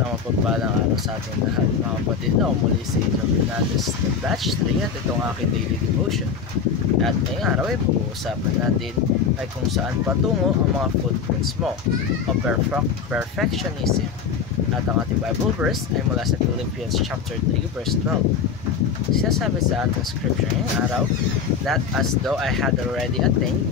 Isang mapagpalang araw sa ating lahat, mga kapatid. Ako muli si Adrian Fernandez ng Batch 3 at itong aking daily devotion. At ngayong araw ay pag-uusapan natin ay kung saan patungo ang mga footprints mo o perfectionism. At ang ating Bible verse ay mula sa Philippians chapter 3 verse 12. Sinasabi sa ating scripture ngayong araw, not as though I had already attained,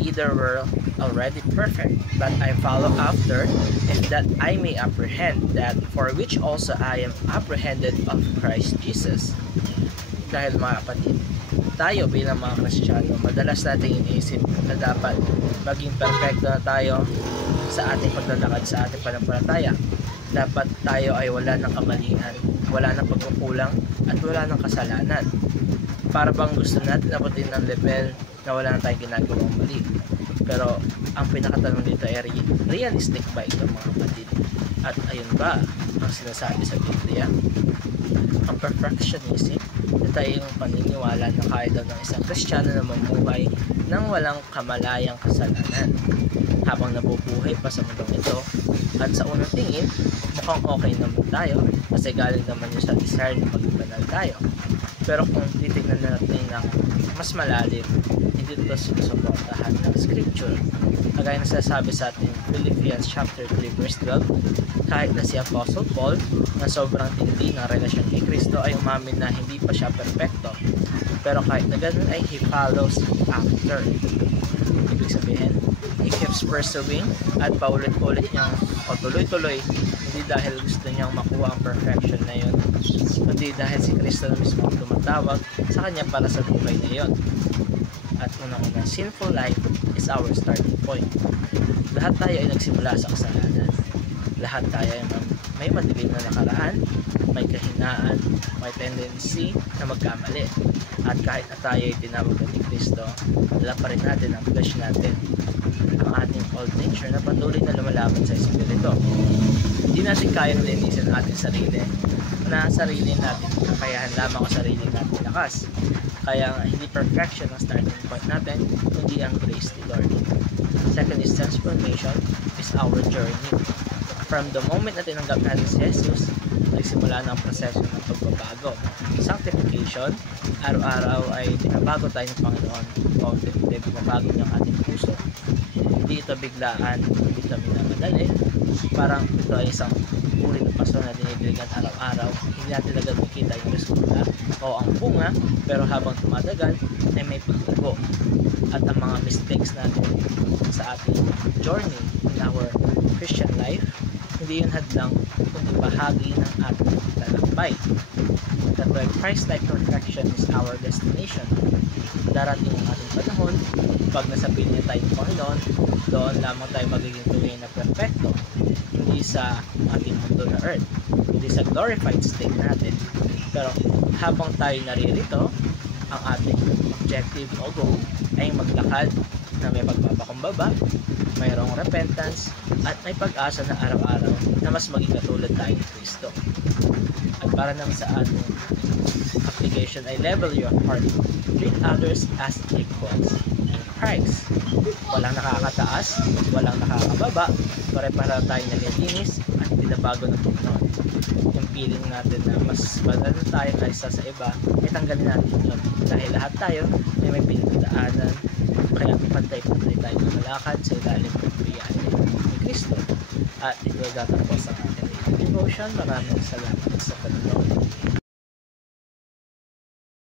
either were already perfect, but I follow after, if that I may apprehend that for which also I am apprehended of Christ Jesus. Dahil mga kapatid, tayo bilang mga Kristiyano, madalas natin iniisip na dapat maging perfecto na tayo sa ating paglalakad sa ating panampalataya. Dapat tayo ay wala ng kamalian, wala ng pagkukulang, at wala ng kasalanan. Para bang gusto natin abutin ng level na wala na tayong ginagawang mali. Pero ang pinakatanong dito ay realistic ba ito mga kapatid? At ayun ba ang sinasabi sa Biblia? Ang perfectionism na tayong paniniwala na kaya daw ng isang Kristiyano na mamuhay ng walang kamalayang kasalanan habang nabubuhay pa sa mundong ito. At sa unang tingin, mukhang okay naman tayo kasi galing naman yun sa desire na maging banal tayo. Pero kung titignan natin ng mas malalim, hindi ito sinusuportahan ng scripture. Kagaya na sasabi sa ating Philippians chapter 3 verse 12, kahit na si Apostle Paul na sobrang tindi ng relasyon kay Kristo ay umamin na hindi pa siya perfecto. Pero kahit na ganun ay he follows after. Ibig sabihin, he keeps pursuing at paulit-ulit niyang o tuloy-tuloy, hindi dahil gusto niyang makuha ang perfection na yun, kundi dahil si Kristo na mismo ang tumatawag sa kanya para sa buhay na yun. At unang-unang, sinful life is our starting point. Lahat tayo ay nagsimula sa kasalanan. Lahat tayo ay may madilim na nakaraan, may kahinaan, may tendency na magkamali. At kahit na tayo ay tinawag ni Kristo, dala pa rin natin ang flesh natin, ang ating old nature na patuloy na lumalaban sa Espiritu. Hindi natin kayang linisin ang ating sarili na sarili natin kakayahan lamang ang sarili natin lakas. Kaya hindi perfection ang starting point natin, kundi ang grace ni Lord. Second is transformation is our journey. From the moment na tinanggap natin si Jesus, nagsimula na ang proseso ng pagbabago. Sanctification, araw-araw ay pinabago tayo ng Panginoon o pinabago niya ang ating puso. Hindi ito biglaan, hindi ito minamadali. Parang ito ay isang uri ng paso na dinidiligan araw-araw. Hindi natin agad makita yung resulta o ang bunga, pero habang tumatagal ay may paglago. At ang mga mistakes natin sa ating journey in our Christian life, hindi yun hadlang kundi bahagi ng ating tagumpay. That when Christ-like perfection is our destination, darating ang ating panahon, pag nasabihin niya tayo ng Panginoon, doon lamang tayo magiging tunay na perfecto, hindi sa ating mundo na earth, hindi sa glorified state natin. Pero habang tayo naririto, ang ating objective o goal ay maglakad na may pagpapakumbaba, mayroong repentance, at may pag-asa na araw-araw na mas maging katulad tayo ni Kristo. At para naman sa ating application ay level your heart. Treat others as equals in Christ. Walang nakakataas, walang nakakababa, pare-para tayo nalilinis at binabago ng Panginoon. Yung feeling natin na mas badalo tayo kaysa sa iba, ay tanggalin natin yun. Dahil lahat tayo ay may pinagdaanan, kaya pantay-pantay tayo malakad sa ilalim ng biyaya ni Kristo. At ito datapos ang ating devotion. Maraming salamat sa Panginoon.